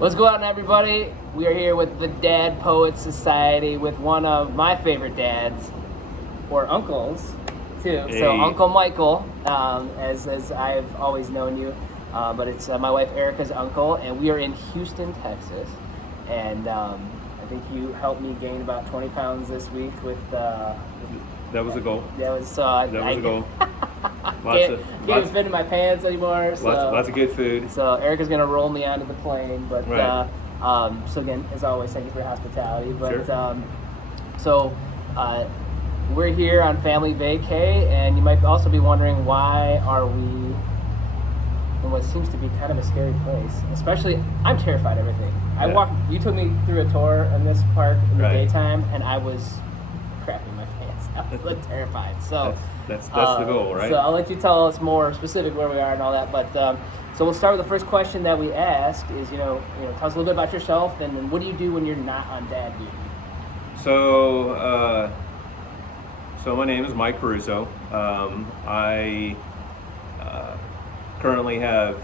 What's going on, everybody? We are here with the Dad Poets Society with one of my favorite dads, or uncles, too. Hey. So Uncle Michael, as I've always known you, but it's my wife Erica's uncle, and we are in Houston, Texas. And I think you helped me gain about 20 pounds this week with. That was a goal. That was a goal. Can't even fit in my pants anymore. So, lots of good food. So Erica's gonna roll me onto the plane, but right. So again, as always, thank you for your hospitality. But sure. We're here on family vacay, and you might also be wondering why are we in what seems to be kind of a scary place. Especially, I'm terrified of everything. Yeah. You took me through a tour in this park in the right. daytime, and I was crapping my pants. I was terrified. So. That's the goal, right? So I'll let you tell us more specific where we are and all that. But so we'll start with the first question that we ask is, tell us a little bit about yourself and then what do you do when you're not on dad duty? So my name is Mike Caruso. I currently have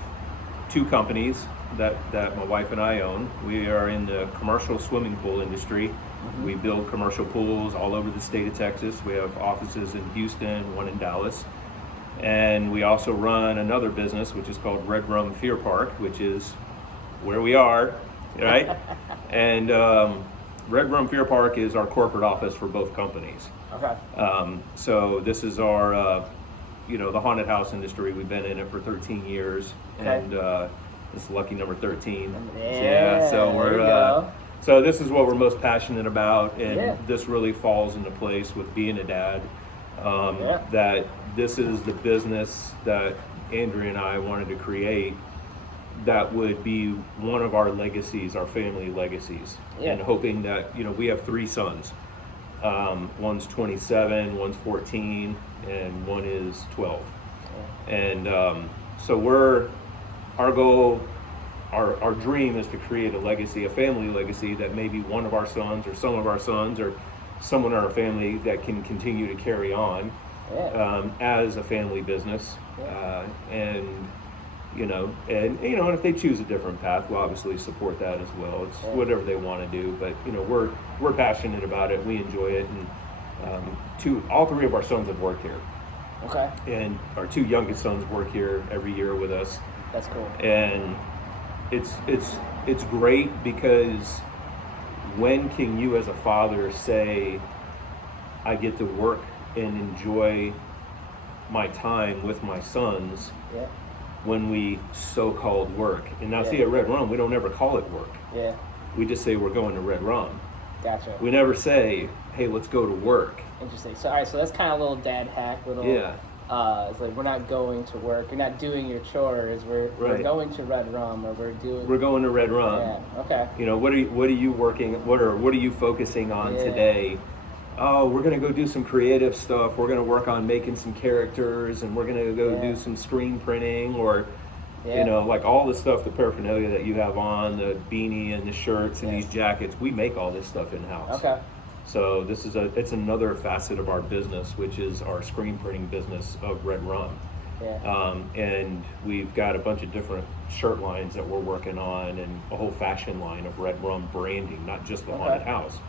two companies that my wife and I own. We are in the commercial swimming pool industry. Mm-hmm. We build commercial pools all over the state of Texas. We have offices in Houston, one in Dallas. And we also run another business, which is called REDRUM Fear Park, which is where we are, right? And REDRUM Fear Park is our corporate office for both companies. Okay. So this is our, the haunted house industry. We've been in it for 13 years. Okay. And it's lucky number 13. Yeah, so we're so this is what we're most passionate about, and this really falls into place with being a dad. That this is the business that Andrea and I wanted to create that would be one of our legacies, our family legacies, and hoping that, we have three sons. One's 27, one's 14, and one is 12. And so our goal, our dream is to create a legacy, a family legacy that maybe one of our sons or some of our sons or someone in our family that can continue to carry on as a family business. And if they choose a different path, we'll obviously support that as well. It's whatever they want to do, but we're passionate about it. We enjoy it, and all three of our sons have worked here. Okay. And our two youngest sons work here every year with us. That's cool. And it's great because when can you as a father say, I get to work and enjoy my time with my sons when we so-called work. And now see, at REDRUM, we don't ever call it work. Yeah. We just say we're going to REDRUM. Gotcha. We never say, hey, let's go to work. Interesting. So, all right, so that's kind of a little dad hack, it's like we're not going to work. You're not doing your chores. We're going to REDRUM, or we're going to REDRUM. Yeah. Okay. What are you working? What are you focusing on today? Oh, we're gonna go do some creative stuff. We're gonna work on making some characters, and we're gonna go do some screen printing, or like all the stuff, the paraphernalia that you have on, the beanie and the shirts and these jackets. We make all this stuff in house. Okay. So it's another facet of our business, which is our screen printing business of REDRUM. Yeah. And we've got a bunch of different shirt lines that we're working on, and a whole fashion line of REDRUM branding, not just the haunted house.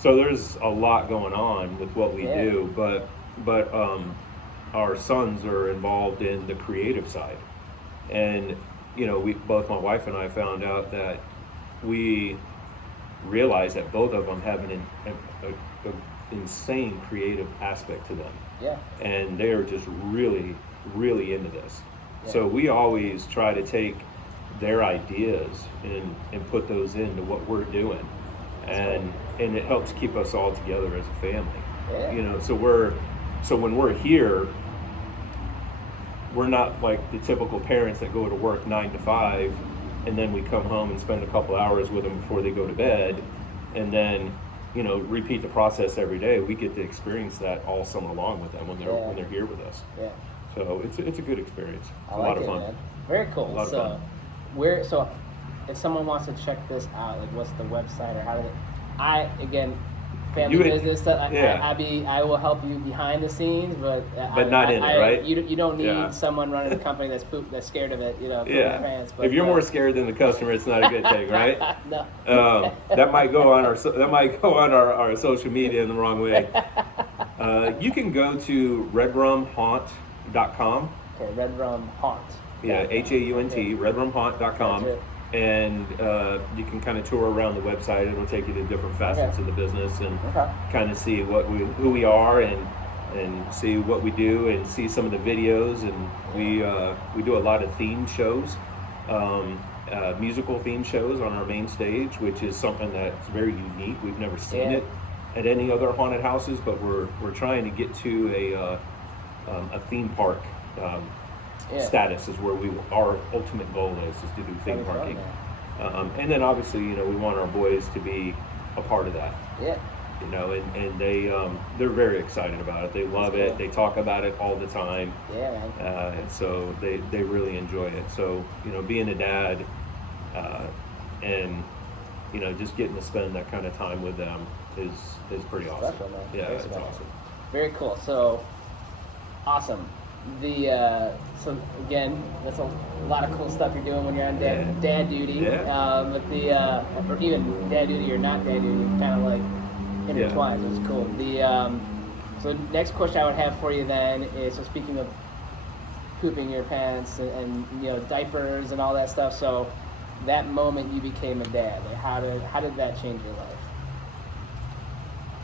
So there's a lot going on with what we do, but our sons are involved in the creative side. And both my wife and I found out that we realize that both of them have an insane creative aspect to them. Yeah. And they are just really, really into this. So we always try to take their ideas and put those into what we're doing, and it helps keep us all together as a family. Yeah. You know, so when we're here, we're not like the typical parents that go to work 9 to 5, and then we come home and spend a couple hours with them before they go to bed, and then, you know, repeat the process every day. We get to experience that all summer long with them when they're here with us. Yeah. So it's a good experience. I a like lot of it, fun. Man. Very cool. A lot of fun. So if someone wants to check this out, like what's the website or how do they? Family business. I will help you behind the scenes, but not in it, right? You don't need someone running a company that's scared of it, you know. Yeah. Pants, but, if you're more scared than the customer, it's not a good thing, right? No. That might go on our social media in the wrong way. You can go to redrumhaunt.com. Okay, Redrum Haunt. Yeah, HAUNT, redrumhaunt.com. And you can kind of tour around the website. It'll take you to different facets of the business and kind of see who we are and see what we do and see some of the videos. And we do a lot of themed shows, musical themed shows on our main stage, which is something that's very unique. We've never seen it at any other haunted houses, but we're trying to get to a theme park. Status is where our ultimate goal is to do theme parking, and then obviously, you know, we want our boys to be a part of that. Yeah. You know, and they're very excited about it. They love it. They talk about it all the time. Yeah, man. And so they really enjoy it. So, you know, being a dad, and you know, just getting to spend that kind of time with them is pretty awesome. Special, man. Yeah, Very it's special. awesome. Very cool. So awesome. So again, that's a lot of cool stuff you're doing when you're on dad duty. Yeah. Or even dad duty or not dad duty, kind of like intertwined. So it's cool. So next question I would have for you then is, so speaking of pooping your pants and you know, diapers and all that stuff. So that moment you became a dad, like how did that change your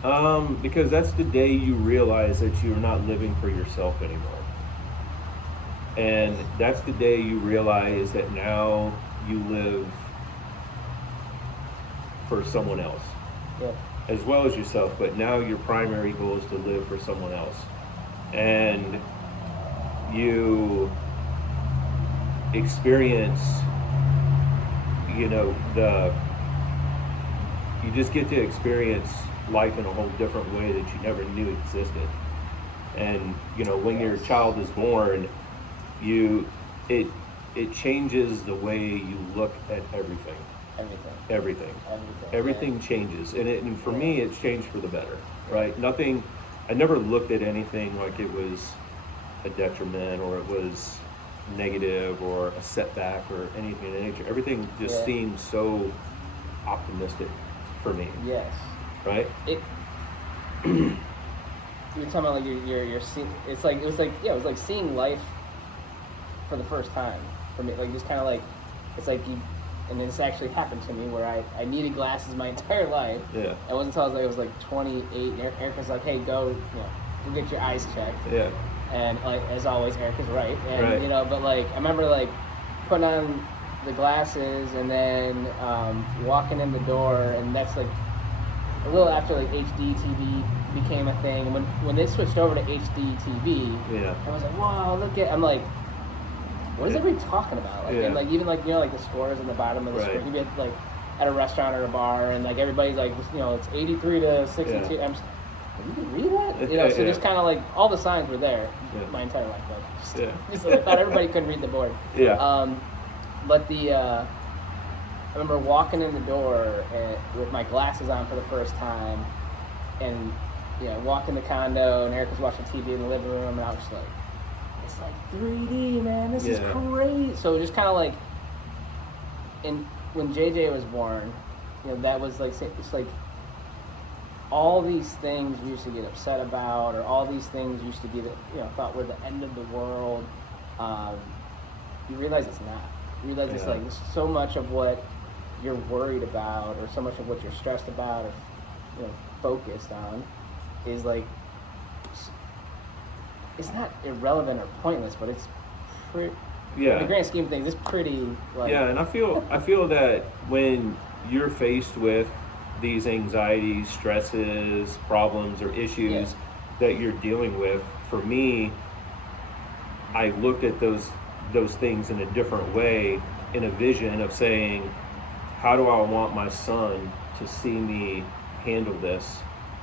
life? Because that's the day you realize that you're not living for yourself anymore. And that's the day you realize that now you live for someone else, as well as yourself, but now your primary goal is to live for someone else. And you experience, you know, you just get to experience life in a whole different way that you never knew existed. And, you know, when your child is born, it changes the way you look at everything. Everything changes, and for me, it's changed for the better, right? I never looked at anything like it was a detriment or it was negative or a setback or anything in nature. Everything just seems so optimistic for me. Yes. Right? You're talking about like you're seeing. It was like seeing life for the first time for me. Like just kind of like, it's like you. And this actually happened to me where I needed glasses my entire life. Yeah. It wasn't until I was like 28. Erica's like, "Hey, go get your eyes checked." Yeah. And like as always, Erica's right. And you know, but like I remember like putting on the glasses and then walking in the door, and that's like a little after like HD TV became a thing. And when they switched over to HD TV, I was like, "Wow, look at!" I'm like, what is everybody talking about? Like, and like even like, you know, like the scores in the bottom of the screen. You'd be at, like at a restaurant or a bar, and like everybody's like, you know, it's 83 to 62. I'm just, you can read that? You know, so just kind of like all the signs were there my entire life. Like, just I thought everybody couldn't read the board. But I remember walking in the door with my glasses on for the first time, and walking the condo, and Eric was watching TV in the living room, and I was just like, it's like 3D, man. This is great. So just kind of like, and when JJ was born, that was like, it's like all these things we used to get upset about, or all these things used to be thought were the end of the world. You realize it's not. You realize it's like so much of what you're worried about, or so much of what you're stressed about, or focused on, is like, it's not irrelevant or pointless, but it's in the grand scheme of things, it's pretty. Like, yeah, and I feel that when you're faced with these anxieties, stresses, problems, or issues that you're dealing with, for me, I looked at those things in a different way, in a vision of saying, how do I want my son to see me handle this?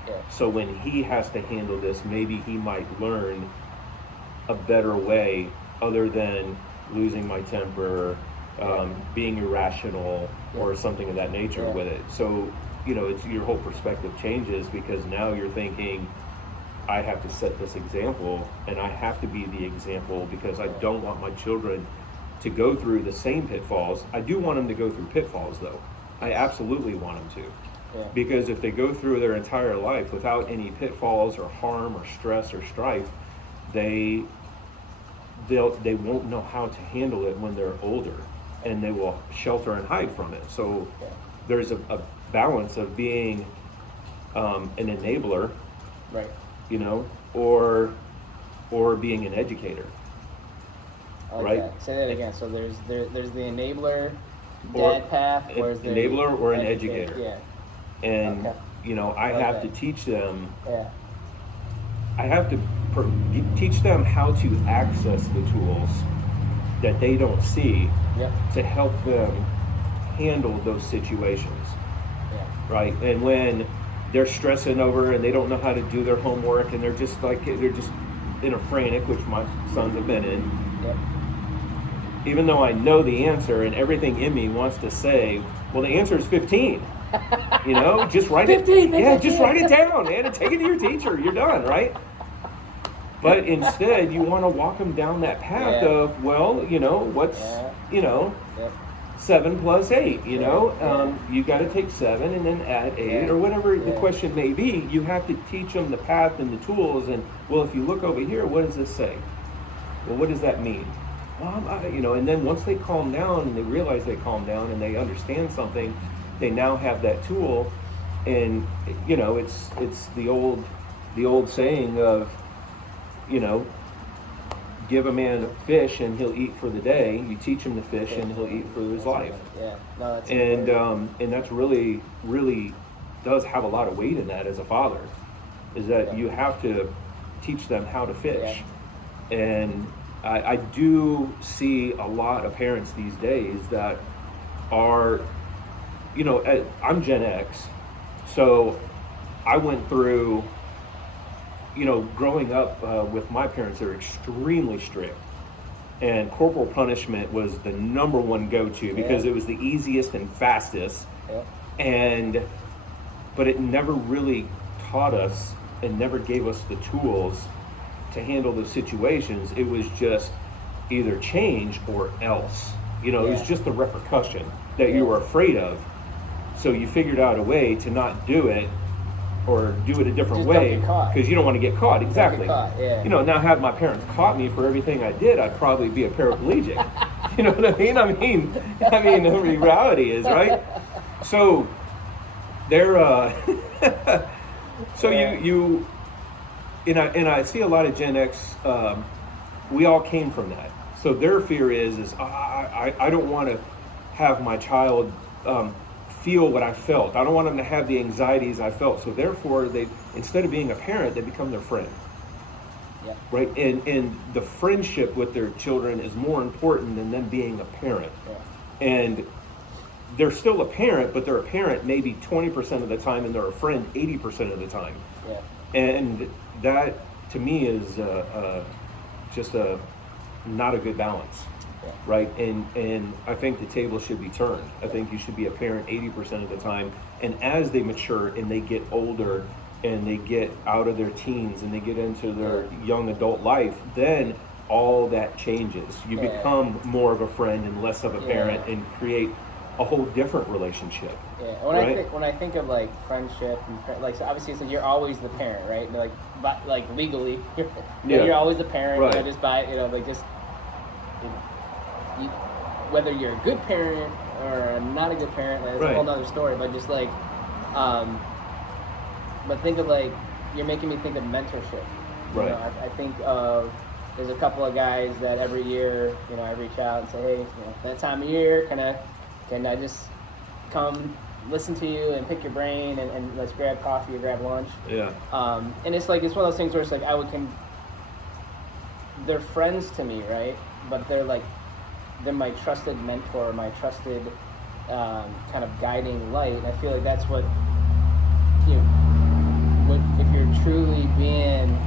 Yeah. So when he has to handle this, maybe he might learn a better way other than losing my temper, being irrational, or something of that nature with it. So, it's your whole perspective changes, because now you're thinking, I have to set this example, and I have to be the example, because I don't want my children to go through the same pitfalls. I do want them to go through pitfalls, though. I absolutely want them to. Yeah. Because if they go through their entire life without any pitfalls or harm or stress or strife, they won't know how to handle it when they're older, and they will shelter and hide from it. So there's a balance of being an enabler, right? Or being an educator. Okay. Right? Say that again. So there's the enabler dad path, or is there enabler or an educator? Yeah. And I have to teach them. Yeah. I have to teach them how to access the tools that they don't see to help them handle those situations. Yeah. Right? And when they're stressing over and they don't know how to do their homework, and they're just in a frantic, which my sons have been in. Yep. Even though I know the answer, and everything in me wants to say, well, the answer is 15. Just write 15, it. Yeah, just write it down, man, and take it to your teacher. You're done, right? But instead, you want to walk them down that path of, well, what's, 7 plus 8, you got to take 7 and then add 8 or whatever the question may be. You have to teach them the path and the tools. And, well, if you look over here, what does this say? Well, what does that mean? Well, and then once they calm down and they realize they calm down and they understand something, they now have that tool. And, it's the old saying of, give a man a fish and he'll eat for the day. You teach him to fish and he'll eat for his life. Yeah, no, that's and that's really, really does have a lot of weight in that as a father, is that you have to teach them how to fish. Yeah. And I do see a lot of parents these days that are, I'm Gen X, so I went through, growing up with my parents, they're extremely strict. And corporal punishment was the number one go-to because it was the easiest and fastest. Yeah. But it never really taught us and never gave us the tools to handle those situations. It was just either change or else. It was just the repercussion that you were afraid of. So you figured out a way to not do it, or do it a different way, because you don't want to get caught. Exactly. Now had my parents caught me for everything I did, I'd probably be a paraplegic. You know what I mean? I mean, the reality is, right? So they're you and I see a lot of Gen X. We all came from that. So their fear is I don't want to have my child feel what I felt. I don't want them to have the anxieties I felt. So therefore, they, instead of being a parent, they become their friend. Yeah. Right? And the friendship with their children is more important than them being a parent. Yeah. And they're still a parent, but they're a parent maybe 20% of the time, and they're a friend 80% of the time. Yeah. And that, to me, is just not a good balance. Yeah. Right? And I think the table should be turned. I think you should be a parent 80% of the time. And as they mature and they get older and they get out of their teens and they get into their young adult life, then all that changes. You become more of a friend and less of a parent and create a whole different relationship. Yeah. When I think of like friendship and like, so obviously it's like you're always the parent, right? And like legally, you're always the parent. Right. Just by just. Whether you're a good parent or not a good parent, that's a whole nother story. But just like, but think of like, you're making me think of mentorship. Right. I think of there's a couple of guys that every year, I reach out and say, hey, that time of year, can I just come listen to you and pick your brain and let's grab coffee or grab lunch. Yeah. And it's like, it's one of those things where it's like, they're friends to me, right? But they're my trusted mentor, my trusted kind of guiding light. And I feel like that's what, if you're truly being,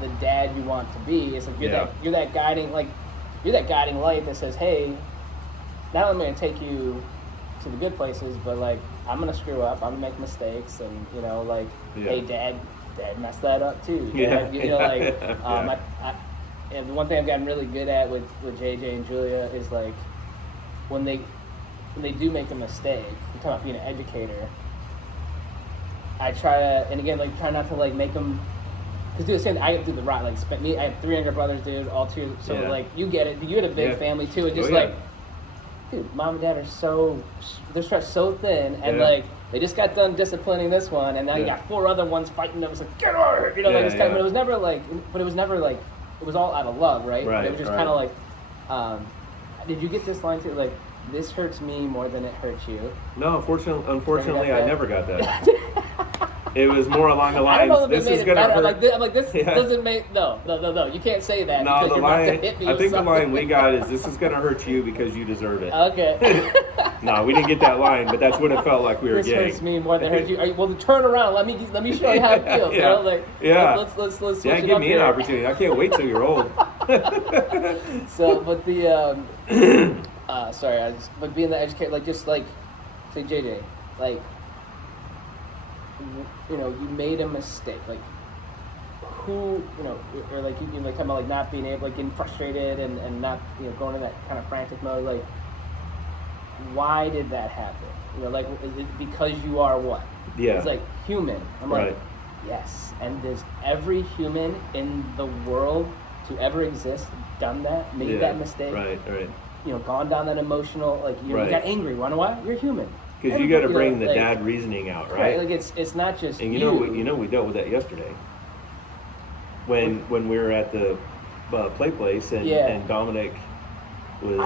the dad you want to be, it's like you're that guiding light that says, hey, not only am I going to take you to the good places, but I'm going to screw up, I'm going to make mistakes, and hey, dad messed that up too. And the one thing I've gotten really good at with JJ and Julia is when they do make a mistake, I'm talking about being an educator, I try to, and again, try not to make them, because do the same thing. I do the right, I have 3 younger brothers, dude, all 2, so you get it, you had a big family too, and just dude, mom and dad are they're stretched so thin, and they just got done disciplining this one, and now you got 4 other ones fighting them. It's like, get over it, but it was never it was all out of love, right? Right. It was just kind of did you get this line too? This hurts me more than it hurts you. No, unfortunately, I never got that. It was more along the lines, this is going to hurt. This doesn't make, no, you can't say that. No, because the line, I think the line we got is, this is going to hurt you because you deserve it. Okay. No, we didn't get that line, but that's what it felt like we were getting. This hurts me more than it hurts you. Well, turn around. Let me show you how it feels. Let's switch it give up me here. an opportunity. I can't wait till you're old. So, but but being the educator, say JJ, you made a mistake, who, or you talking about not being able, getting frustrated and not, going in that kind of frantic mode, why did that happen? Is it because you are what? Yeah. It's human. I'm right. Yes, and there's every human in the world to ever exist done that, made that mistake. Right. Gone down that emotional, you got angry. Wanna why? You're human. Because you got to bring the dad reasoning out, right? It's not just. And we dealt with that yesterday. When we were at the play place and Dominic was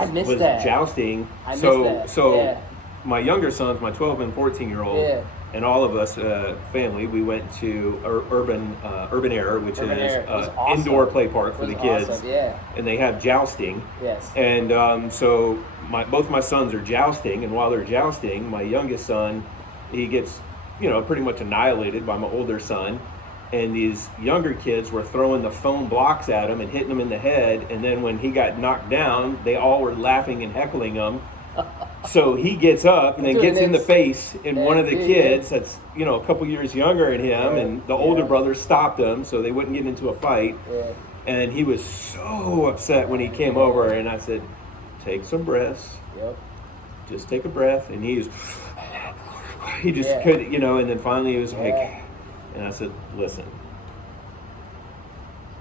jousting. I missed that. My younger sons, my 12 and 14-year-old, and all of us family, we went to Urban Air, which is awesome. Indoor play park for the kids. Awesome. Yeah. And they have jousting. Yes. And so both my sons are jousting, and while they're jousting, my youngest son, he gets pretty much annihilated by my older son. And these younger kids were throwing the foam blocks at him and hitting him in the head. And then when he got knocked down, they all were laughing and heckling him. So he gets up and then gets in the face, and one of the kids that's a couple years younger than him, and the older brother stopped him so they wouldn't get into a fight. And he was so upset when he came over, and I said, take some breaths. Yep. Just take a breath. And he just couldn't, and then finally he was like, and I said, listen,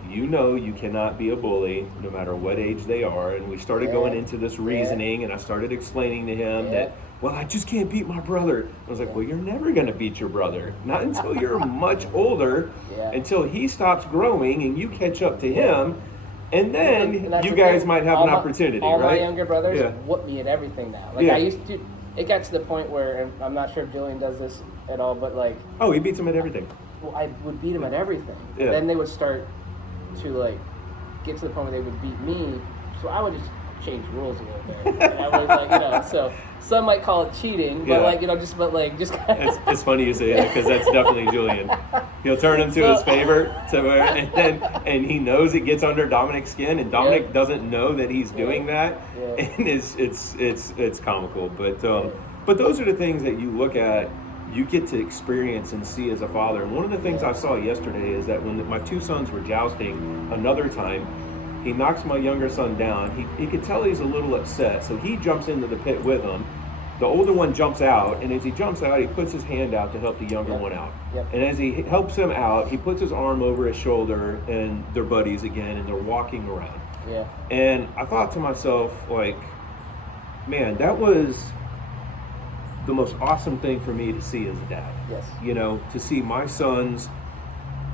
you cannot be a bully no matter what age they are. And we started going into this reasoning, and I started explaining to him that, well, I just can't beat my brother. I was like, well, you're never going to beat your brother. Not until you're much older, until he stops growing and you catch up to him. And then you guys might have an opportunity, all right? My younger brothers whoop me at everything now. I used to, it got to the point where, and I'm not sure if Julian does this at all, but oh, he beats him at everything. Well, I would beat him at everything. Yeah. Then they would start to get to the point where they would beat me, so I would just change rules a little bit. And I was so some might call it cheating, but just kind of. It's funny you say that, because that's definitely Julian. He'll turn him to his favor, and he knows it gets under Dominic's skin, and Dominic doesn't know that he's doing that, and it's comical. But those are the things that you look at. You get to experience and see as a father. And one of the things I saw yesterday is that when my 2 sons were jousting another time, he knocks my younger son down. He could tell he's a little upset, so he jumps into the pit with him. The older one jumps out, and as he jumps out, he puts his hand out to help the younger one out. And as he helps him out, he puts his arm over his shoulder, and they're buddies again, and they're walking around. And I thought to myself, man, that was the most awesome thing for me to see as a dad. Yes. To see my sons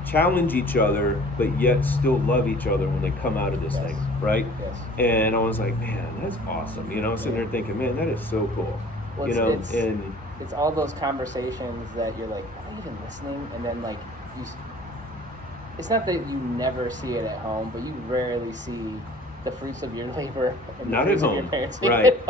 challenge each other, but yet still love each other when they come out of this thing, right? Yes. And I was like, man, that's awesome. You know, I was sitting there thinking, man, that is so cool. Well, you know, it's all those conversations that you're like, am I even listening? And then like it's not that you never see it at home, but you rarely see the fruits of your labor and not the fruits at of home, your parents. right?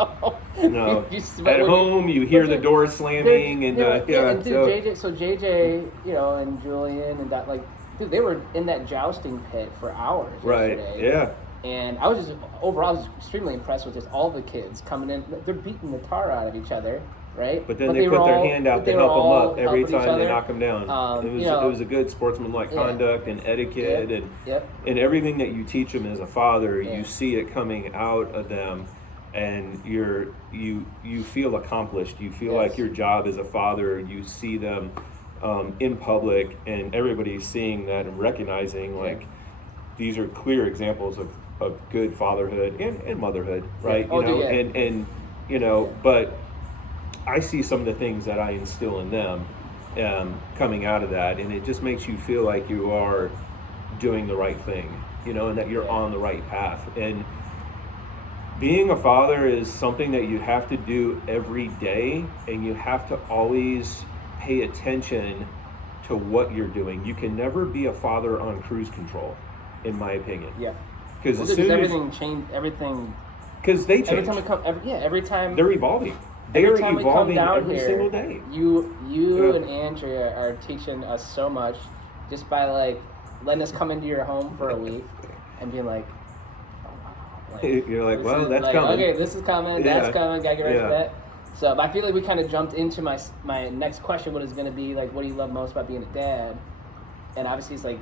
No, at home you hear the door slamming and and dude, JJ, you know, and Julian and that, like, dude, they were in that jousting pit for hours yesterday. Yeah. And I was extremely impressed with just all the kids coming in. They're beating the tar out of each other, right? But then they put their hand out to help them up every time they knock them down. It was a good sportsmanlike conduct and etiquette and everything that you teach them as a father. You see it coming out of them, and you feel accomplished. You feel like your job as a father. You see them in public, and everybody's seeing that and recognizing like these are clear examples of good fatherhood and motherhood, right? And you know, but I see some of the things that I instill in them coming out of that, and it just makes you feel like you are doing the right thing, you know, and that you're on the right path. And being a father is something that you have to do every day, and you have to always pay attention to what you're doing. You can never be a father on cruise control, in my opinion. Yeah. Because everything changed. Everything. Because they change. Every time we come, every time they're evolving. They are evolving every single day. You and Andrea are teaching us so much just by like letting us come into your home for a week and being like, oh wow. Like, you're like, well, that's like, coming. Okay, this is coming. That's coming. Gotta get ready for that. So, but I feel like we kind of jumped into my next question. What is going to be like? What do you love most about being a dad? And obviously, it's like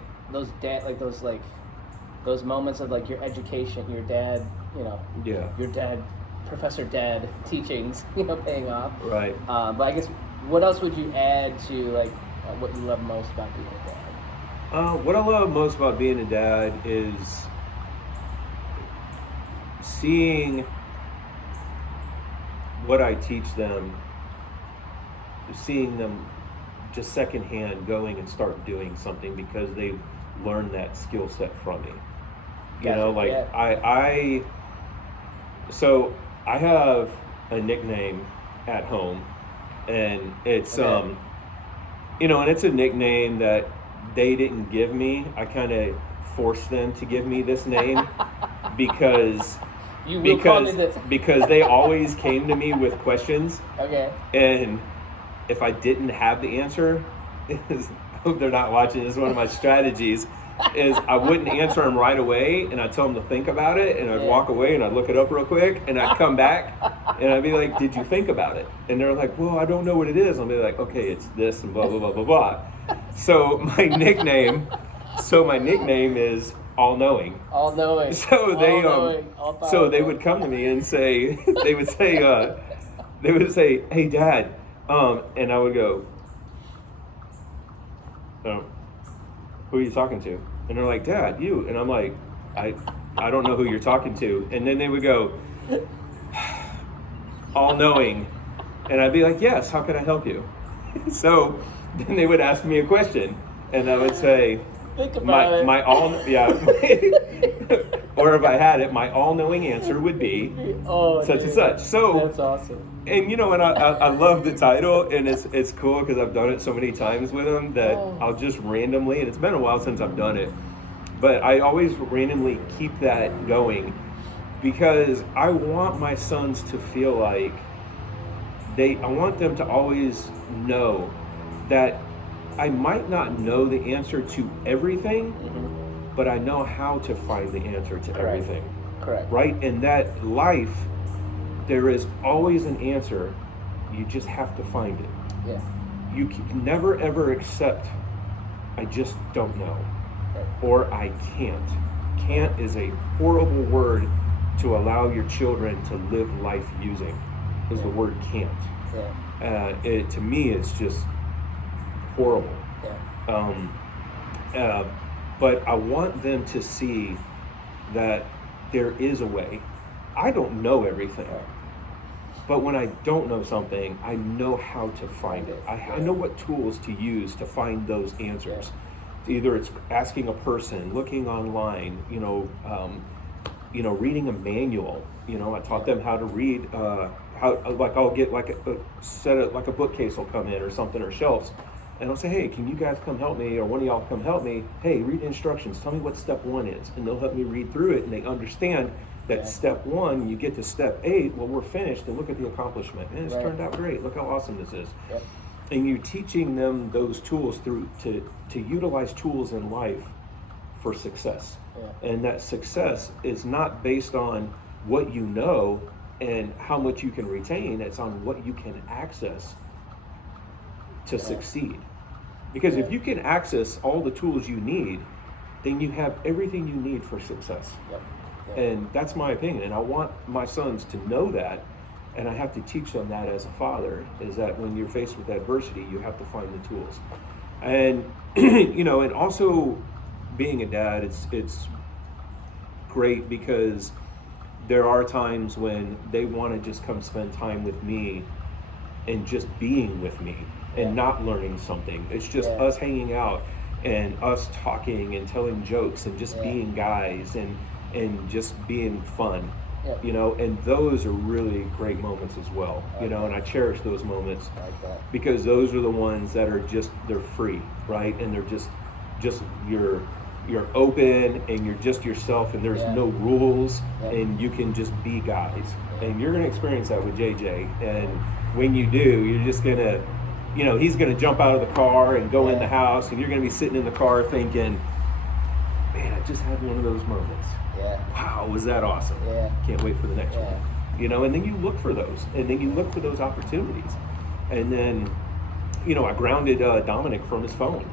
those moments of like your education, your dad, you know, your dad, Professor Dad teachings, you know, paying off. Right. But I guess, what else would you add to like what you love most about being a dad? What I love most about being a dad is seeing what I teach them, seeing them just secondhand going and start doing something because they've learned that skill set from me. You know, like so I have a nickname at home, and it's you know, and it's a nickname that they didn't give me. I kind of forced them to give me this name because they always came to me with questions. Okay. And if I didn't have the answer, I hope they're not watching. This is one of my strategies. Is I wouldn't answer them right away, and I'd tell them to think about it, and I'd walk away, and I'd look it up real quick, and I'd come back, and I'd be like, did you think about it? And they're like, well, I don't know what it is. I'll be like, okay, it's this, and blah, blah, blah, blah, blah. So my nickname is All-Knowing. All-Knowing. So they would come to me and say, they would say, hey, Dad, and I would go, who are you talking to? And they're like, Dad, you. And I'm like, I don't know who you're talking to. And then they would go, All-Knowing. And I'd be like, yes, how can I help you? So then they would ask me a question, and I would say, think about it. Or if I had it, my all-knowing answer would be such and such. So that's awesome. And you know, and I love the title, and it's cool because I've done it so many times with them that I'll just randomly, and it's been a while since I've done it, but I always randomly keep that going because I want my sons to feel like I want them to always know that I might not know the answer to everything, but I know how to find the answer to everything. Correct. Right? And that life, there is always an answer. You just have to find it. Yeah. You can never ever accept, I just don't know. Right. Or I can't. Can't is a horrible word to allow your children to live life using, is the word can't. Yeah. To me, it's just horrible. Yeah. But I want them to see that there is a way. I don't know everything, but when I don't know something, I know how to find it. I know what tools to use to find those answers. Either it's asking a person, looking online, reading a manual. I taught them how to read. I'll get like a bookcase will come in or something, or shelves, and I'll say, hey, can you guys come help me, or one of y'all come help me? Hey, read the instructions. Tell me what step 1 is, and they'll help me read through it, and they understand that step 1, you get to step 8. Well, we're finished, and look at the accomplishment, and it's turned out great. Look how awesome this is. Yep. And you're teaching them those tools to utilize tools in life for success. Yeah. And that success is not based on what you know and how much you can retain. It's on what you can access to succeed. Because if you can access all the tools you need, then you have everything you need for success. Yep. Yep. And that's my opinion. And I want my sons to know that. And I have to teach them that as a father, is that when you're faced with adversity, you have to find the tools. And, and also being a dad, it's great because there are times when they want to just come spend time with me and just being with me and not learning something. It's just us hanging out and us talking and telling jokes and just being guys and just being fun. And those are really great moments as well, and I cherish those moments because those are the ones that are they're free, right? And they're just you're open and you're just yourself, and there's no rules, and you can just be guys. And you're going to experience that with JJ. And when you do, you're just going to, he's going to jump out of the car and go in the house, and you're going to be sitting in the car thinking, man, I just had one of those moments. Yeah. Wow, was that awesome? Yeah. Can't wait for the next one. And then you look for those, and then you look for those opportunities. And then, I grounded Dominic from his phone.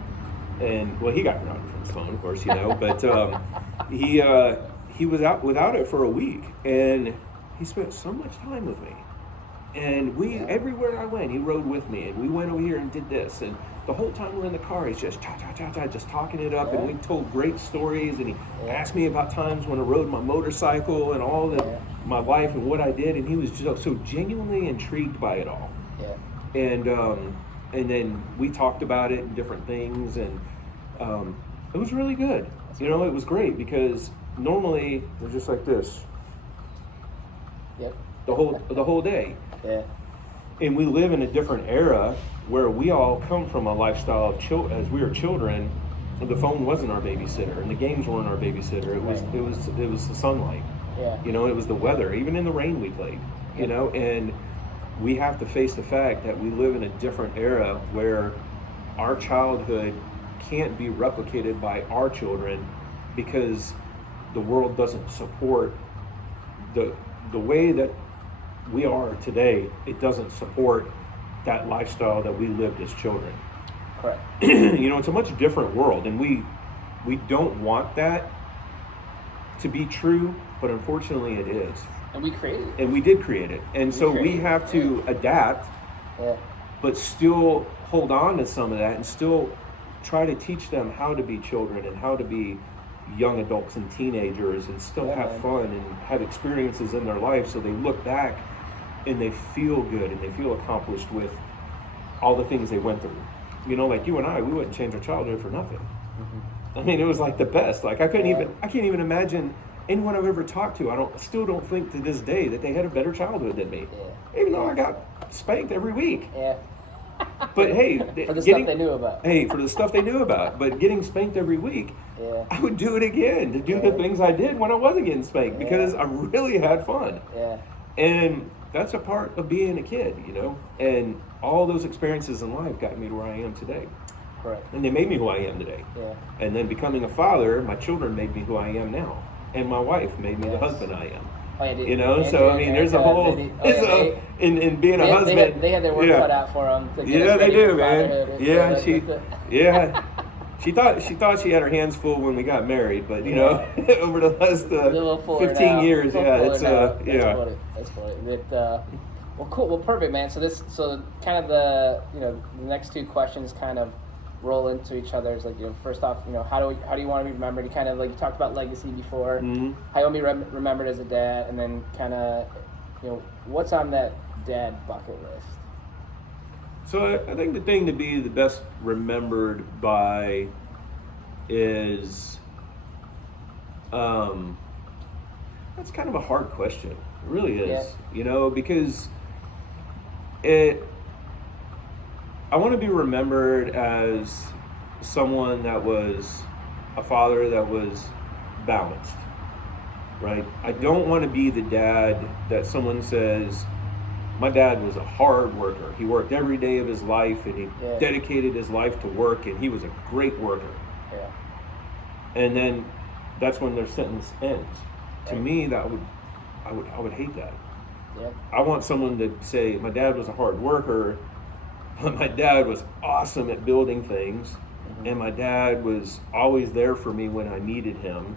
And, well, he got grounded from his phone, of course, but he was out without it for a week, and he spent so much time with me. And everywhere I went, he rode with me, and we went over here and did this, and the whole time we're in the car, he's just just talking it up, and we told great stories, and he asked me about times when I rode my motorcycle and all my life and what I did, and he was just so genuinely intrigued by it all. And then we talked about it and different things, and it was really good. It was great because normally we're just like this. The whole day. Yeah. And we live in a different era where we all come from a lifestyle of as we were children. The phone wasn't our babysitter, and the games weren't our babysitter. It was the sunlight. Yeah. It was the weather. Even in the rain, we played. And we have to face the fact that we live in a different era where our childhood can't be replicated by our children because the world doesn't support the way that we are today. It doesn't support that lifestyle that we lived as children. Correct. It's a much different world, and we don't want that to be true, but unfortunately it is. And we created it. And we did create it. And so we have to adapt, but still hold on to some of that and still try to teach them how to be children and how to be young adults and teenagers and still have fun and have experiences in their life, so they look back and they feel good and they feel accomplished with all the things they went through. Like you and I, we wouldn't change our childhood for nothing. Mm-hmm. I mean, it was like the best. Like I can't even imagine anyone I've ever talked to. I still don't think to this day that they had a better childhood than me. Yeah. Even though I got spanked every week. Yeah. But hey, for the stuff they knew about. Hey, for the stuff they knew about. But getting spanked every week, I would do it again to do the things I did when I wasn't getting spanked because I really had fun. Yeah. And that's a part of being a kid, And all those experiences in life got me to where I am today. Correct. And they made me who I am today. Yeah. And then becoming a father, my children made me who I am now. And my wife made me the husband I am. Oh, yeah, so I mean, there's a whole in being a husband. They had their work cut out for them. They do, man. Yeah, she thought she had her hands full when we got married, but over the last 15 years, That's funny. Well, cool. Well, perfect, man. So kind of the next two questions kind of roll into each other. It's like, first off, how do you want to be remembered? You kind of, like, you talked about legacy before. Mm-hmm. How you want to be remembered as a dad, and then kind of, what's on that dad bucket list? So I think the thing to be the best remembered by is, that's kind of a hard question. It really is, because I want to be remembered as someone that was a father that was balanced, right? I don't want to be the dad that someone says, my dad was a hard worker. He worked every day of his life, and he dedicated his life to work, and he was a great worker. Yeah. And then that's when their sentence ends. To me, I would hate that. Yeah. I want someone to say, my dad was a hard worker, but my dad was awesome at building things, and my dad was always there for me when I needed him,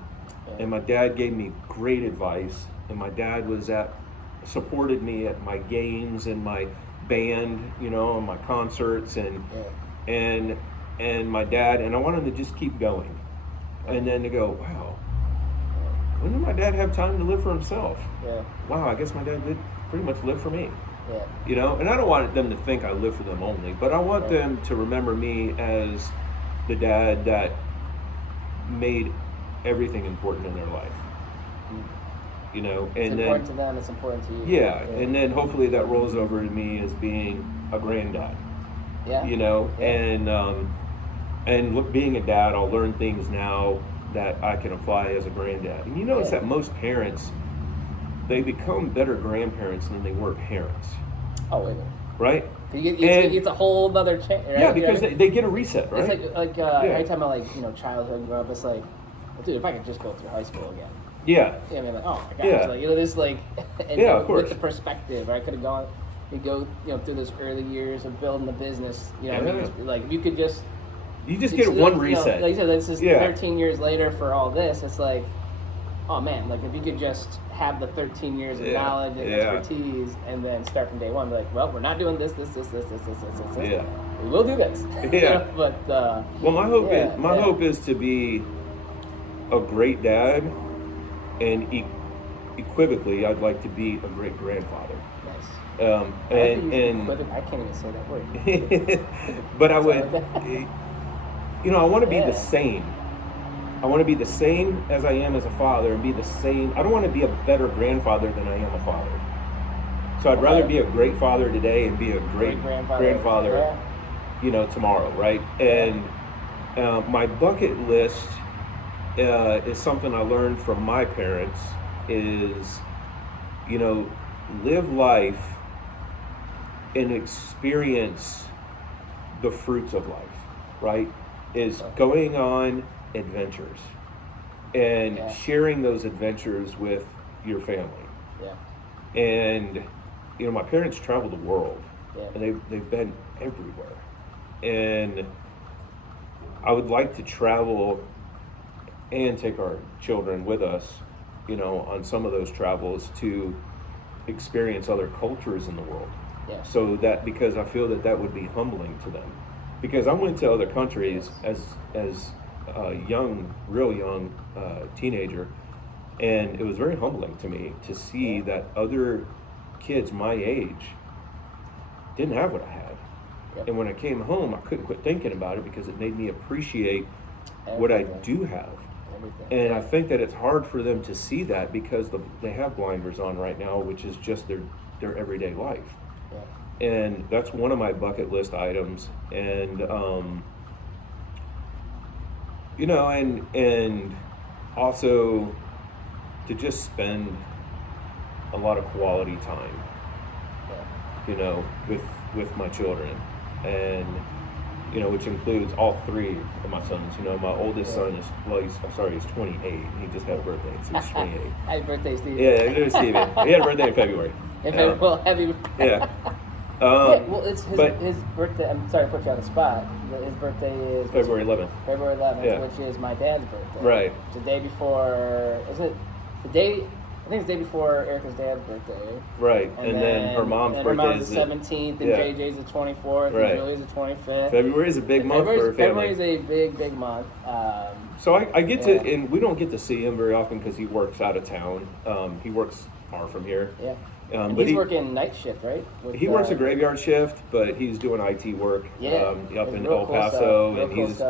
and my dad gave me great advice, and my dad supported me at my games and my band, and my concerts, and my dad, and I want him to just keep going, and then to go, wow, when did my dad have time to live for himself? Yeah. Wow, I guess my dad did pretty much live for me. Yeah. And I don't want them to think I live for them only, but I want them to remember me as the dad that made everything important in their life. And it's important to them, it's important to you. Yeah, and then hopefully that rolls over to me as being a granddad. Yeah. And being a dad, I'll learn things now that I can apply as a granddad. And you notice that most parents, they become better grandparents than they were parents. Oh, wait. Right? It's a whole other change. Right? Yeah, because they get a reset, right? It's like every time I childhood and grow up, it's like, well, dude, if I could just go through high school again. Yeah. Yeah, I mean, like, oh my gosh, Yeah. this and of course. with the perspective, I could have gone, through those early years of building the business. Like if you could just. You just get one reset. Like you said, this is 13 years later for all this. It's like, oh man, like if you could just have the 13 years of knowledge and expertise, and then start from day one, be like, well, we're not doing this. Yeah. We will do this. Yeah. But well, my hope is to be a great dad, and equivocally, I'd like to be a great grandfather. Nice. And I can't even say that word. But I would. I want to be the same. I want to be the same as I am as a father, and be the same. I don't want to be a better grandfather than I am a father. So I'd rather be a great father today and be a great grandfather, tomorrow, right? And my bucket list is something I learned from my parents is, live life and experience the fruits of life, right? Is going on adventures and sharing those adventures with your family. Yeah. And my parents travel the world, and they've been everywhere. And I would like to travel and take our children with us, on some of those travels to experience other cultures in the world. Yeah. So that, because I feel that would be humbling to them. Because I went to other countries as a real young teenager, and it was very humbling to me to see that other kids my age didn't have what I had. Yep. And when I came home, I couldn't quit thinking about it because it made me appreciate what I do have. And I think that it's hard for them to see that because they have blinders on right now, which is just their everyday life. Yeah. And that's one of my bucket list items. And, and also to just spend a lot of quality time, with my children. And, which includes all three of my sons. My oldest son is, he's 28. He just had a birthday, so he's 28. Happy birthday, Steve. Yeah, it is Steven. He had a birthday in February. Happy. Yeah. It's his birthday. I'm sorry to put you on the spot. His birthday is February 11th. February 11th, which is my dad's birthday. Right. It's the day before. Is it the day? I think it's the day before Erica's dad's birthday. Right. And then her mom's birthday is the 17th, and JJ's the 24th, right. and Julie's the 25th. February is a big month for a family. February is a big month. So I get to, and we don't get to see him very often because he works out of town. He works far from here. Yeah. But he's working night shift, right? He works a graveyard shift, but he's doing IT work up in El Paso, and he's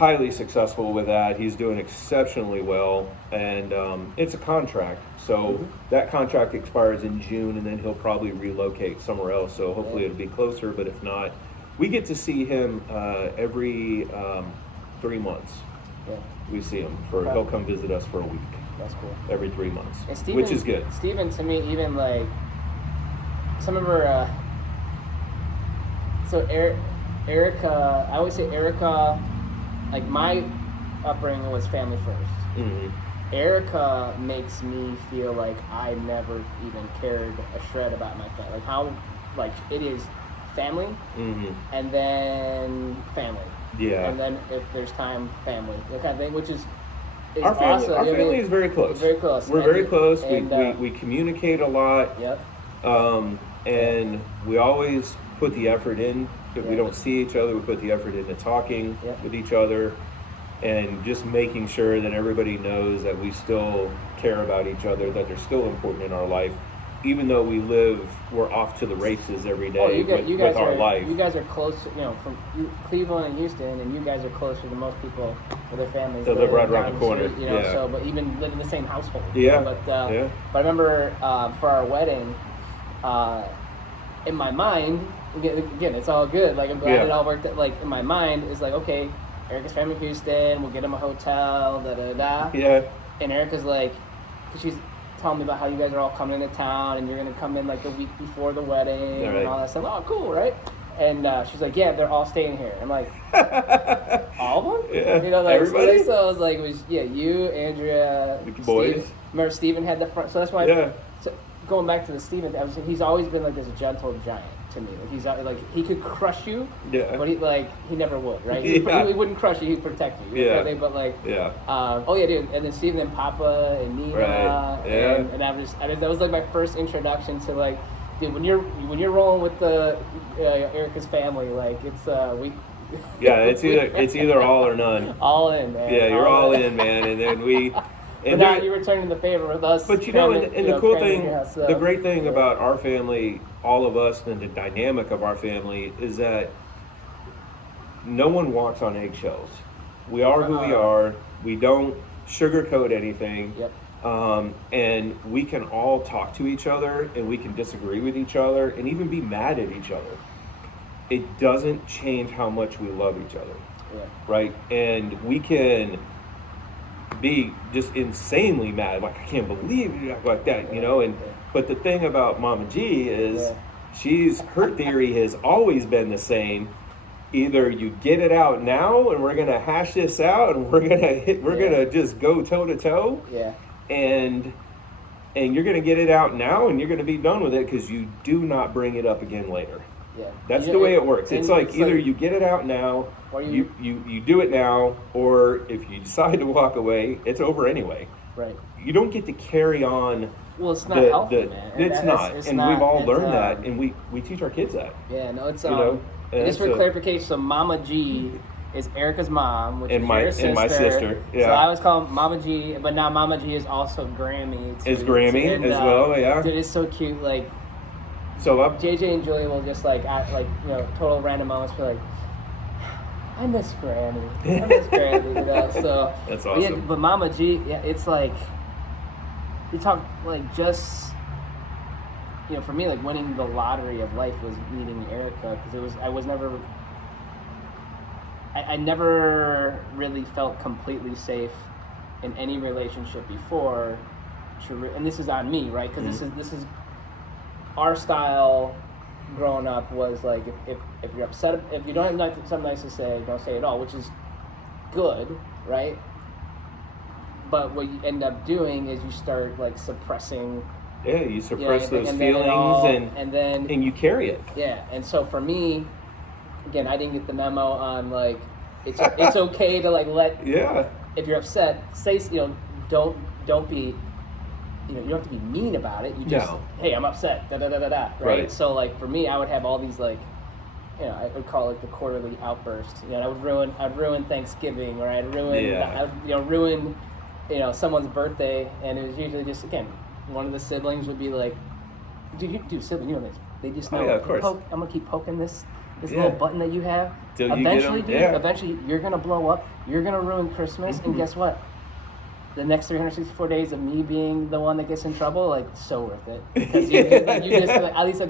highly successful with that. He's doing exceptionally well, and it's a contract. So that contract expires in June, and then he'll probably relocate somewhere else. So hopefully it'll be closer, but if not, we get to see him every 3 months. Yeah. We see him he'll come visit us for a week. That's cool. Every 3 months, Steven, which is good. Steven, to me, even like some of her. So Erica, I always say Erica. Like my upbringing was family first. Mm-hmm. Erica makes me feel like I never even cared a shred about my family. Like how, like it is family, and then family. Yeah. And then if there's time, family. That kind of thing, which is our family. awesome. Our family is very close. Very close. We're very close. We communicate a lot. Yep. And we always put the effort in. If we don't see each other, we put the effort into talking with each other and just making sure that everybody knows that we still care about each other, that they're still important in our life, even though we're off to the races every day with our life. You guys are close, from Cleveland and Houston, and you guys are closer than most people with their families. They live right around the corner. Street, so, but even live in the same household. Yeah. But I remember for our wedding, in my mind, again, it's all good. Like, I'm glad it all worked out. Like, in my mind, it's like, okay, Erica's family in Houston, we'll get him a hotel, da-da-da. Yeah. And Erica's like, because she's telling me about how you guys are all coming into town, and you're going to come in, like, the week before the wedding, and all that stuff. Oh, cool, right? And she's like, yeah, they're all staying here. I'm like, all of them? Yeah. Everybody? So I was like, you, Andrea, the boys. Steven. Remember, Steven had the front. So that's why, so going back to the Steven, he's always been like this gentle giant to me. Like he's like he could crush you, but he never would, right? He wouldn't crush you, he'd protect you. Yeah. But dude. And then Steven and Papa and Nina, and that was like my first introduction to like, dude, when you're rolling with the Erica's family, like it's we. Yeah, it's either all or none. All in, man. Yeah, you're all in, man, and then we. And but now you're returning the favor with us. But the cool thing, the great thing about our family, all of us, and the dynamic of our family is that no one walks on eggshells. We are who we are. We don't sugarcoat anything. Yep. And we can all talk to each other, and we can disagree with each other, and even be mad at each other. It doesn't change how much we love each other. Yeah. Right? And we can be just insanely mad, like I can't believe you act like that, but the thing about Mama G is her theory has always been the same. Either you get it out now and we're gonna hash this out and we're gonna just go toe to toe, and you're gonna get it out now and you're gonna be done with it because you do not bring it up again later. That's the way it works. It's like either you get it out now, or you do it now, or if you decide to walk away, it's over anyway. Right. You don't get to carry on. Well, it's not healthy, man. It's not, we've all learned that, and we teach our kids that. Yeah, no, it's just for clarification. So Mama G is Erica's mom, which is your sister. And my sister. Yeah. So I always call Mama G, but now Mama G is also Grammy. Is Grammy as well? Yeah. Dude, it's so cute. Like. So JJ and Julie will just total random moments be like, I miss Grammy. So that's awesome. But Mama G, it's like you talk like just for me, like winning the lottery of life was meeting Erica because I never really felt completely safe in any relationship before, and this is on me, right? Because this is. Our style growing up was like if you're upset, if you don't have something nice to say, don't say it all, which is good, right? But what you end up doing is you start like suppressing. Yeah, you suppress those feelings and you carry it. Yeah, and so for me, again, I didn't get the memo on like it's okay to like let. Yeah. If you're upset, say don't be. You don't have to be mean about it. You just, hey, I'm upset, right? So, like, for me, I would have all these, like, I would call it the quarterly outburst. I'd ruin Thanksgiving, or I'd ruin, someone's birthday, and it was usually just, again, one of the siblings would be like, dude, sibling, this. They just know, of course. I'm going to keep poking this this little button that you have. Till you eventually, get 'em, dude, eventually you're gonna blow up. You're gonna ruin Christmas, and guess what? The next 364 days of me being the one that gets in trouble, like, so worth it. Because you just at least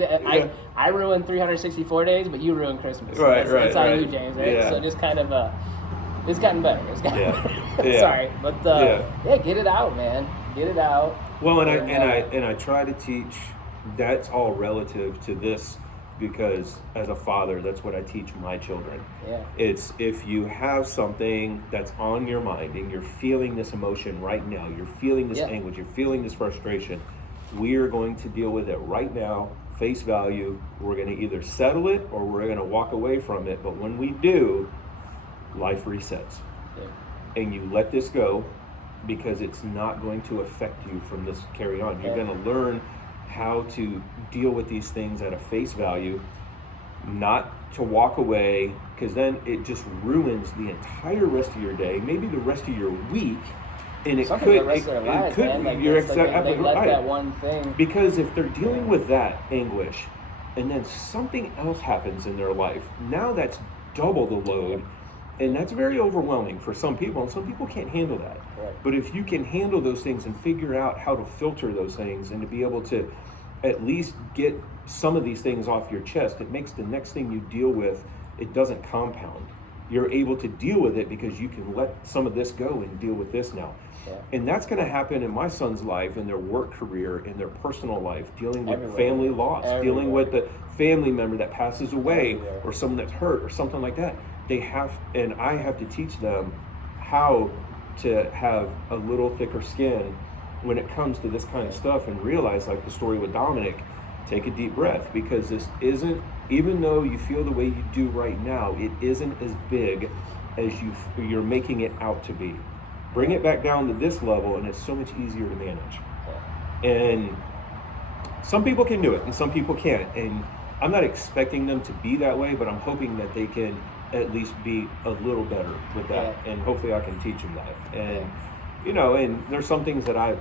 I ruined 364 days, but you ruined Christmas. So it's on you, James, right? Yeah. So just kind of, it's gotten better. It's gotten better. Sorry, but get it out, man. Get it out. Well, and I try to teach. That's all relative to this, because as a father, that's what I teach my children. Yeah. It's if you have something that's on your mind and you're feeling this emotion right now, you're feeling this anguish, you're feeling this frustration, we are going to deal with it right now, face value. We're going to either settle it or we're going to walk away from it. But when we do, life resets. Yeah. And you let this go, because it's not going to affect you from this carry on. You're going to learn how to deal with these things at a face value, not to walk away, because then it just ruins the entire rest of your day, maybe the rest of your week, and it could, the rest of their lives, man. Like, you're exactly right. That one thing. Because if they're dealing with that anguish, and then something else happens in their life, now that's double the load. And that's very overwhelming for some people, and some people can't handle that. Right. But if you can handle those things and figure out how to filter those things and to be able to at least get some of these things off your chest, it makes the next thing you deal with, it doesn't compound. You're able to deal with it because you can let some of this go and deal with this now. Yeah. And that's going to happen in my son's life, in their work career, in their personal life, dealing with family loss, dealing with the family member that passes away, or someone that's hurt or something like that. I have to teach them how to have a little thicker skin when it comes to this kind of stuff, and realize, like the story with Dominic, take a deep breath, because this isn't, even though you feel the way you do right now, it isn't as big as you're making it out to be. Bring it back down to this level, and it's so much easier to manage. And some people can do it and some people can't, and I'm not expecting them to be that way, but I'm hoping that they can at least be a little better with that, and hopefully I can teach them that. And and there's some things that I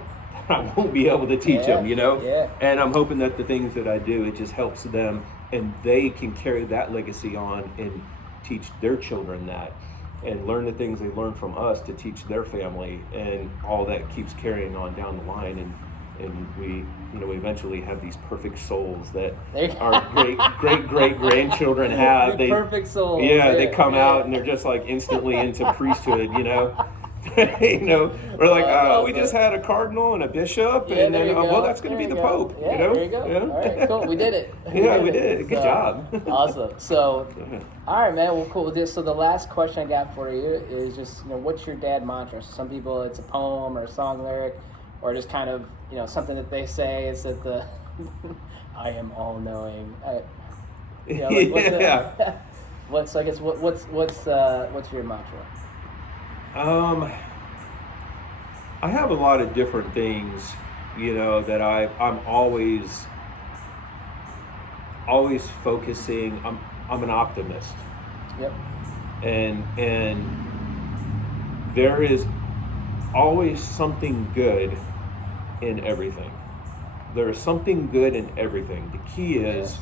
won't be able to teach them, and I'm hoping that the things that I do, it just helps them, and they can carry that legacy on and teach their children that, and learn the things they learn from us to teach their family, and all that keeps carrying on down the line, and we eventually have these perfect souls that our great grandchildren have. They perfect souls. Yeah, they come out and they're just like instantly into priesthood, We're like, we just had a cardinal and a bishop, and then well, that's going to be the Pope. Yeah, there you go. Yeah. All right, cool. We did it. We did it. Good job. Awesome. So, all right, man. Well, cool. So the last question I got for you is just, what's your dad mantra? So some people, it's a poem or a song lyric, or just kind of, something that they say is that the I am all knowing. What's your mantra? I have a lot of different things, that I'm always focusing. I'm an optimist. Yep. And there is always something good in everything. There is something good in everything. The key is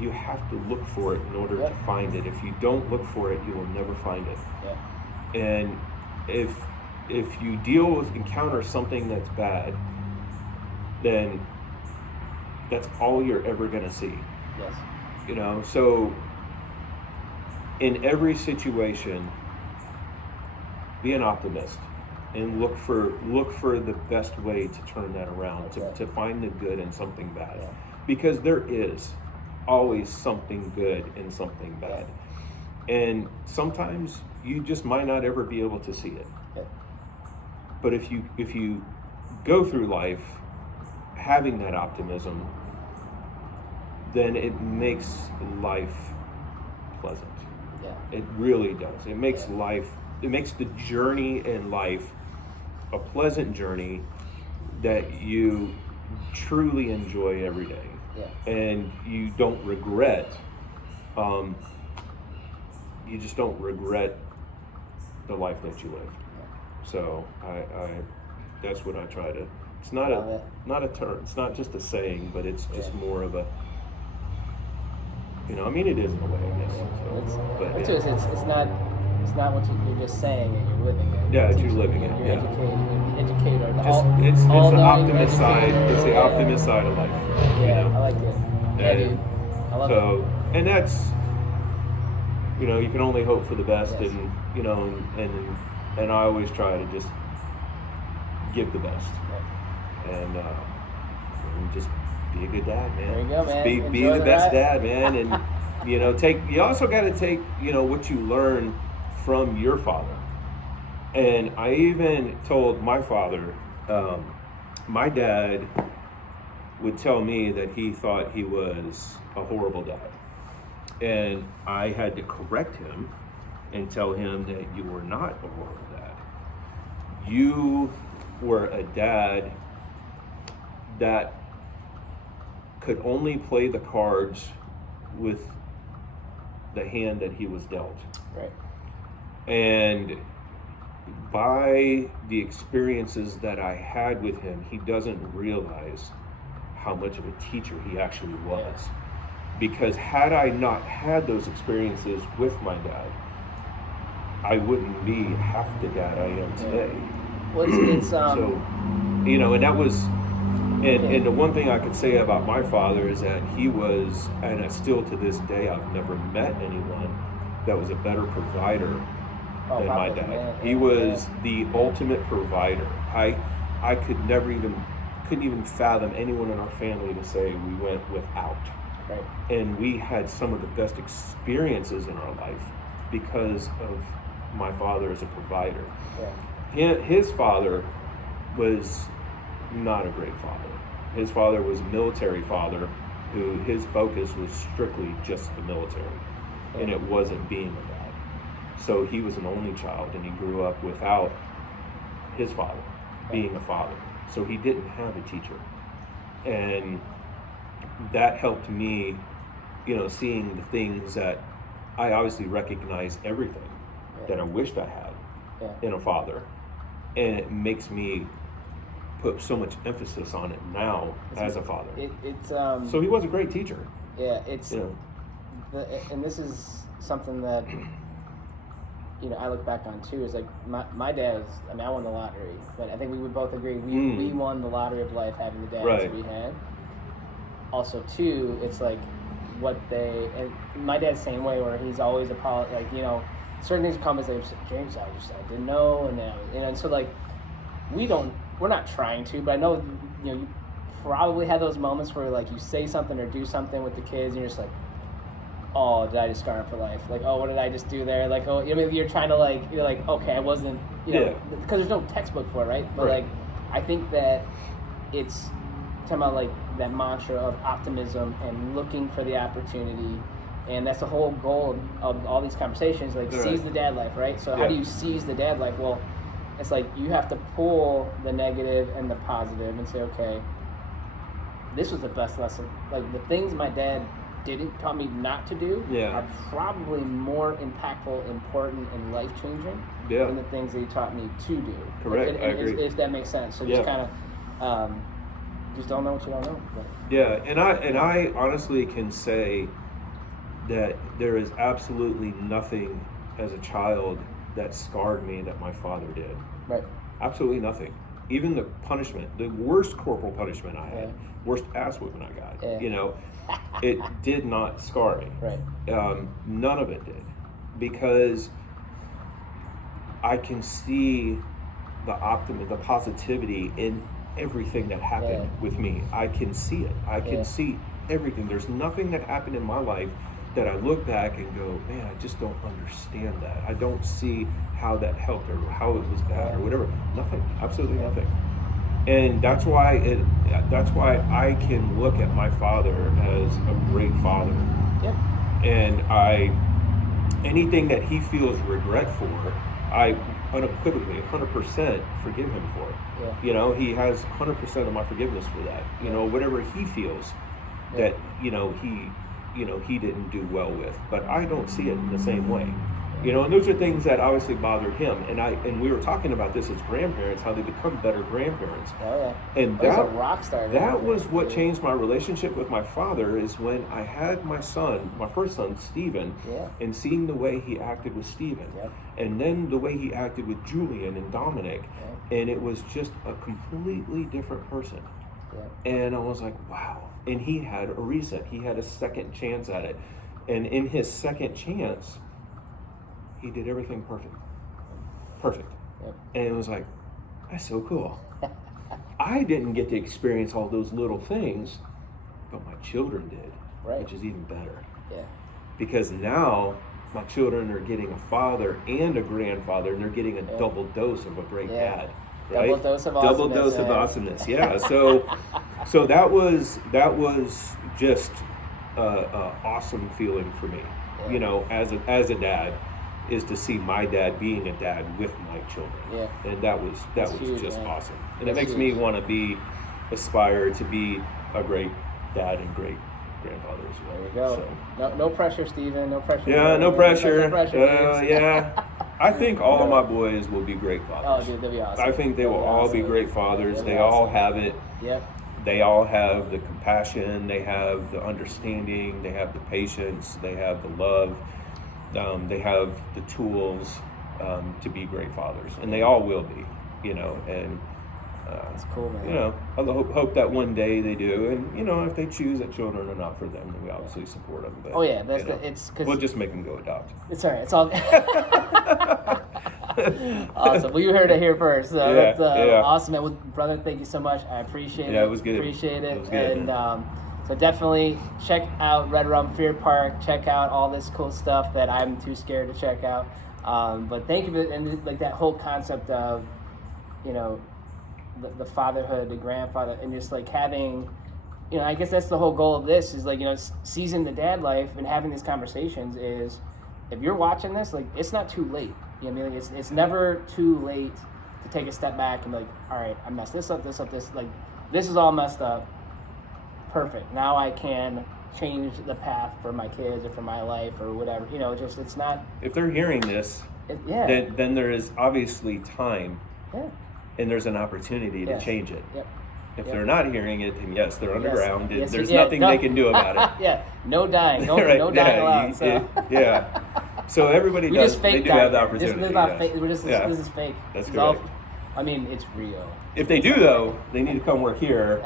you have to look for it in order to find it. If you don't look for it, you will never find it. Yep. And if you encounter something that's bad, then that's all you're ever going to see. Yes. So in every situation, be an optimist and look for the best way to turn that around, to find the good in something bad. Yeah. Because there is always something good in something bad. And sometimes you just might not ever be able to see it. Yeah. But if you go through life having that optimism, then it makes life pleasant. Yeah. It really does. It makes it makes the journey in life a pleasant journey that you truly enjoy every day. Yeah. And you don't regret, you just don't regret the life that you live. Yeah. So I that's what I try to, it's not a term, it's not just a saying, but it's just more of You know, I mean, it is in a way, I guess. It's not what you're just saying and you're living it. Yeah, you're living it. You're educated. It's the optimist side. It's the optimist side of life. Yeah, you know? I like it. Yeah, dude. I love it. And that's, you know, you can only hope for the best, Yes. and you know, and I always try to just give the best, and just be a good dad, man. There you go, man. Just be the best dad, man, and you know, you also got to take, you know, what you learn from your father. And I even told my father, my dad would tell me that he thought he was a horrible dad. And I had to correct him and tell him that you were not a horrible dad. You were a dad that could only play the cards with the hand that he was dealt. Right. And by the experiences that I had with him, he doesn't realize how much of a teacher he actually was. Yeah. Because had I not had those experiences with my dad, I wouldn't be half the dad I am today. Well, it's so, you know, and that was, and the one thing I could say about my father is that he was, and I still to this day, I've never met anyone that was a better provider than my dad. Man. He was the ultimate provider. I couldn't even fathom anyone in our family to say we went without. Right. And we had some of the best experiences in our life because of my father as a provider. Yeah. His father was not a great father. His father was a military father who his focus was strictly just the military, and it wasn't being a dad. So he was an only child, and he grew up without his father being a father. So he didn't have a teacher. And that helped me, you know, seeing the things that I obviously recognize everything that I wished I had in a father. And it makes me put so much emphasis on it now as a father. So he was a great teacher. Yeah, it's, you know. And this is something that, you know, I look back on too, is like my dad is, I mean, I won the lottery, but I think we would both agree we won the lottery of life having the dads that we had. Also too, it's like and my dad's the same way, where he's always like, you know, certain things come as they, James, I didn't know, and so like, we're not trying to, but I know, you know, you probably have those moments where like you say something or do something with the kids and you're just like, oh, did I just scar him for life? Like, oh, what did I just do there? Like, oh, I mean, you're trying to like, you're like, okay, I wasn't, you know, because there's no textbook for it, right? But like, I think that it's talking about like that mantra of optimism and looking for the opportunity, and that's the whole goal of all these conversations, like seize the dad life, right? So how do you seize the dad life? Well, it's like you have to pull the negative and the positive and say, okay, this was the best lesson. Like the things my dad didn't taught me not to do are probably more impactful, important, and life-changing than the things that he taught me to do. Correct, I agree. If that makes sense. So just kind of, just don't know what you don't know. But. Yeah, and I honestly can say that there is absolutely nothing as a child that scarred me that my father did. Right. Absolutely nothing. Even the punishment, the worst corporal punishment I had, worst ass whipping I got, you know, it did not scar me. Right. None of it did, because I can see the optimism, the positivity in everything that happened with me. I can see it. I can see everything. There's nothing that happened in my life that I look back and go, man, I just don't understand that. I don't see how that helped or how it was bad or whatever. Nothing. Absolutely nothing. And that's why I can look at my father as a great father. Yeah. And anything that he feels regret for, I unequivocally 100% forgive him for it. Yeah. You know, he has 100% of my forgiveness for that. You know, whatever he feels that, he didn't do well with, but I don't see it in the same way. You know, and those are things that obviously bothered him. And we were talking about this as grandparents, how they become better grandparents. Oh yeah. And that was a rock star. That was what changed my relationship with my father, is when I had my first son, Stephen, and seeing the way he acted with Stephen. And then the way he acted with Julian and Dominic. And it was just a completely different person. And I was like, wow. And he had a reset. He had a second chance at it. And in his second chance, he did everything perfect. And it was like, that's so cool. I didn't get to experience all those little things, but my children did, which is even better. Because now my children are getting a father and a grandfather, and they're getting a double dose of a great dad. Right? Double dose of awesomeness. Double dose of awesomeness. Yeah. So that was just a awesome feeling for me. You know, as a dad, is to see my dad being a dad with my children. And that was huge, just awesome. And it makes me want to aspire to be a great dad and great grandfather as well. There you go. So, no pressure, Stephen. No pressure. Yeah, no pressure. No pressure yeah. I think all of my boys will be great fathers. Oh, dude, they'll be awesome. I think they will all be great fathers. They all have it. They all have the compassion. They have the understanding. They have the patience. They have the love. They have the tools to be great fathers, and they all will be. You know, and that's cool, man. You know, I hope that one day they do, and you know, if they choose that children are not for them, then we obviously support them. But, it's because we'll just make them go adopt. It's all right. It's all awesome. Well, you heard it here first. So that's awesome, man. Well, brother, thank you so much. I appreciate it. Yeah, it was good. Appreciate it. It was good, and so definitely check out REDRUM Fear Park. Check out all this cool stuff that I'm too scared to check out. But thank you for, and like that whole concept of, you know, the fatherhood, the grandfather, and just like having, you know, I guess that's the whole goal of this, is like, you know, seizing the dad life and having these conversations is, if you're watching this, like, it's not too late. You know what I mean? Like, it's never too late to take a step back and be like, all right, I messed this up, like, this is all messed up. Perfect. Now I can change the path for my kids or for my life or whatever. You know, just, it's not. If they're hearing this, then there is obviously time. And there's an opportunity to change it. If they're not hearing it, then yes, they're underground. And there's nothing they can do about it. No dying. No dying allowed. So. So everybody we does. Just fake they do have the opportunity. This is fake. That's correct. I mean, it's real. If they do, though, they need to come work here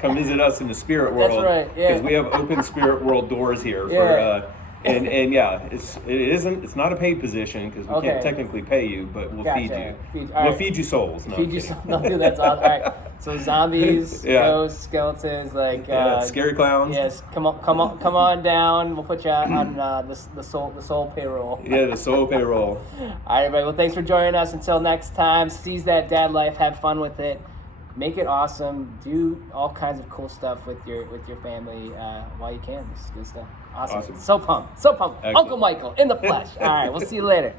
come visit us in the spirit world. That's right. Because we have open spirit world doors here for. It's not a paid position because we can't technically pay you, but we'll feed you. We'll feed you souls. No, feed you souls. No, dude, that's awesome. All right. So zombies, ghosts, skeletons, like scary clowns. Yes, come on down. We'll put you on the soul payroll. Yeah, the soul payroll. All right, everybody. Well, thanks for joining us. Until next time, seize that dad life. Have fun with it. Make it awesome. Do all kinds of cool stuff with your family while you can. This is good stuff. Awesome. So pumped. Excellent. Uncle Michael in the flesh. All right, we'll see you later.